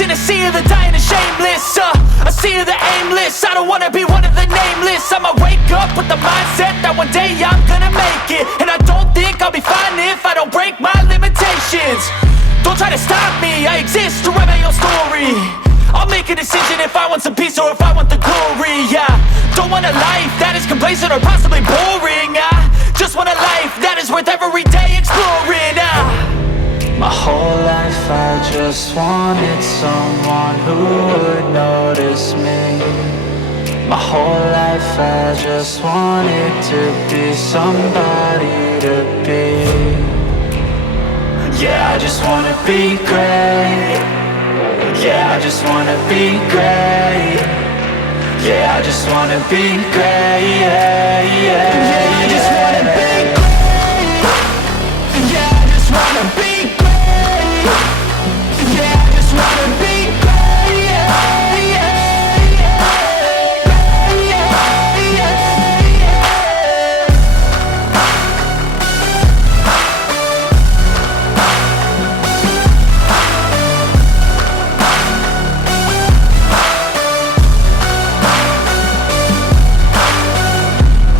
in a sea of the dying and shameless, a sea of the aimless. I don't wanna be one of the nameless. I'ma wake up with the mindset that one day I'm gonna make it. And I don't think I'll be fine if I don't break my limitations. Don't try to stop me, I exist to write my own story. I'll make a decision if I want some peace or if I want the glory. Yeah, don't want a life that is complacent or possibly boring. I just want a life that is worth every day exploring. My whole life I just wanted someone who would notice me. My whole life I just wanted to be somebody to be. Yeah, I just wanna be great. Yeah, I just wanna be great. Yeah, I just wanna be great. Yeah, yeah, yeah, I just wanna be great. Yeah, I just wanna be great. Yeah, I just wanna be great. Yeah, yeah, yeah, yeah, yeah,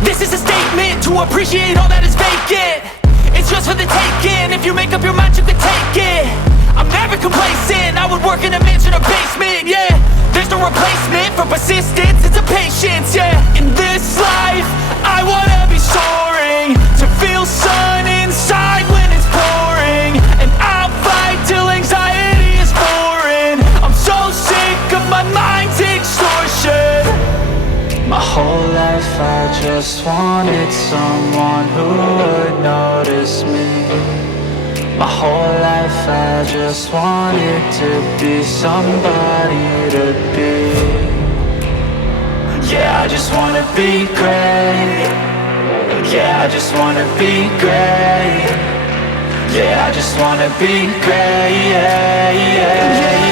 This is a statement to appreciate all that is vacant. It's just for the taking. If you make up your mind, you can take it. I'm never complacent. I would work in a mansion or basement. Yeah, there's no replacement for persistence. It's a patience. Yeah, in this life, I wanna be soaring, to feel sun inside when it's pouring. And I'll fight till anxiety is foreign. I'm so sick of my mind's extortion. My whole life I just wanted someone who would notice me. My whole life I just wanted to be somebody to be. Yeah, I just wanna be great. Yeah, I just wanna be great. Yeah, I just wanna be great. Yeah, yeah, yeah.